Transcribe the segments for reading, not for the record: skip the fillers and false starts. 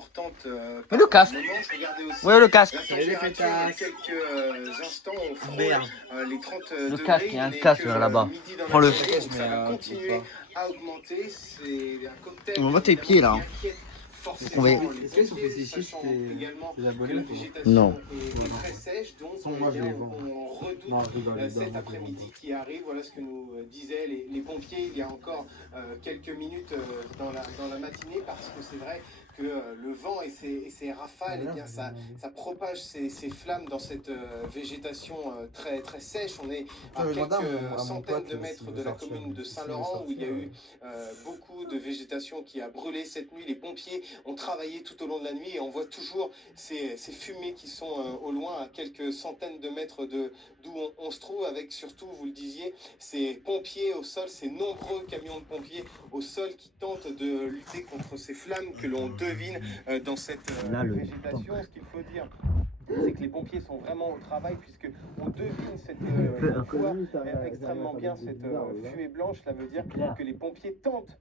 importante. Mais le casque. Ouais, le casque. La température, quelques instants, au froid, les 30 Le degrés. casque, il y a un casque là-bas. Midi dans la Prends-le. journée, donc ça va continuer à augmenter. C'est un cocktail. On voit tes pieds là. Forcément, Est-ce qu'ils ont fait ces chiffres également tes que abonnés la ou pas? végétation Non. est très sèche, donc Moi, je vais voir. on redoute Moi, je rigole, cet je après-midi qui arrive. Voilà ce que nous disaient les pompiers il y a encore quelques minutes dans la matinée, parce que c'est vrai que le vent et ses rafales, eh bien, ça propage ces flammes dans cette végétation très, très sèche. On est à quelques centaines de mètres de la commune de Saint-Laurent, où il y a eu beaucoup de végétation qui a brûlé cette nuit. Les pompiers ont travaillé tout au long de la nuit et on voit toujours ces fumées qui sont au loin, à quelques centaines de mètres d'où on se trouve, avec surtout, vous le disiez, ces pompiers au sol, ces nombreux camions de pompiers au sol qui tentent de lutter contre ces flammes que l'on devine dans cette végétation. Ce qu'il faut dire, c'est que les pompiers sont vraiment au travail, puisque on devine cette extrêmement bien cette fumée blanche. Cela veut dire que les pompiers tentent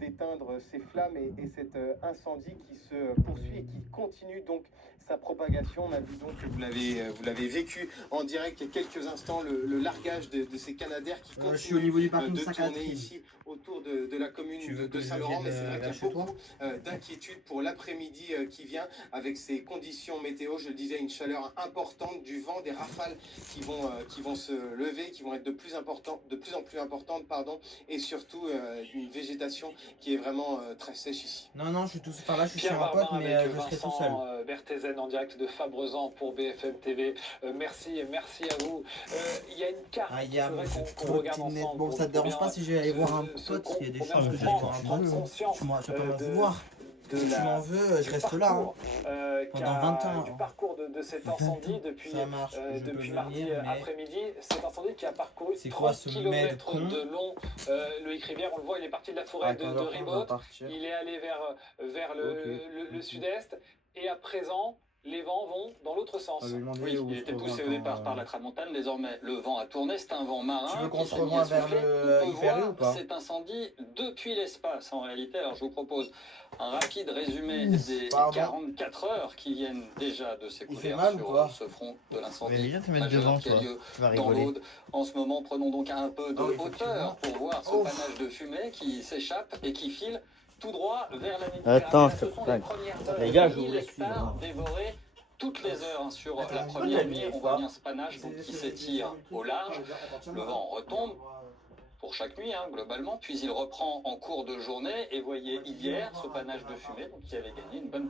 d'éteindre ces flammes et cet incendie qui se poursuit et qui continue donc sa propagation. On a vu donc que vous l'avez vécu en direct il y a quelques instants, le largage de ces canadaires qui continuent je suis au niveau du parking de 54. tourner ici autour de la commune de Saint-Laurent. Mais c'est vrai qu'il y a beaucoup d'inquiétudes pour l'après-midi qui vient, avec ces conditions météo. Je le disais, une chaleur importante, du vent, des rafales qui vont se lever, qui vont être de plus en plus importantes, et surtout une végétation qui est vraiment très sèche ici. Non, je suis tout seul. Enfin là, je suis Pierre chez un pote, Barbin mais avec je serai tout Vincent seul. Berthézen en direct de Fabrezan pour BFM TV. Merci à vous. Il y a une carte. Ah, il y a c'est vrai qu'on trop regarde de net. ensemble. Bon, ça te dérange pas si je vais aller voir un pote? Il y a des chances que je vais voir un pote. Tu vas pas me voir. Si tu m'en veux, je reste là. Pendant 20 ans. Du parcours de cet incendie depuis mardi après-midi. Cet incendie qui a parcouru 30 km de long. Loïc Rivière, on le voit, il est parti de la forêt de Ribot. Il est allé vers le sud-est. Et à présent, les vents vont dans l'autre sens. Oui, il était poussé au départ par la tramontane. Désormais, le vent a tourné. C'est un vent marin. Tu veux qu'on qui se s'est mis à revoie vers souffler. le On peut Hyper-U ou voir pas? cet incendie depuis l'espace, en réalité. Alors, je vous propose un rapide résumé des 44 heures qui viennent déjà de s'écouler sur ce front de l'incendie majeur qui a lieu dans l'Aude. En ce moment, prenons donc un peu de hauteur pour voir ce panache de fumée qui s'échappe et qui file tout droit vers la Méditerranée. Attends, je te Ce sont prends. les premières heures. Les gars, je 1000 vous laisse hectares dévorés toutes les heures sur la première nuit. On voit bien ce panache donc, qui s'étire au large. Le vent retombe pour chaque nuit, globalement, puis il reprend en cours de journée. Et voyez hier ce panache de fumée donc, qui avait gagné une bonne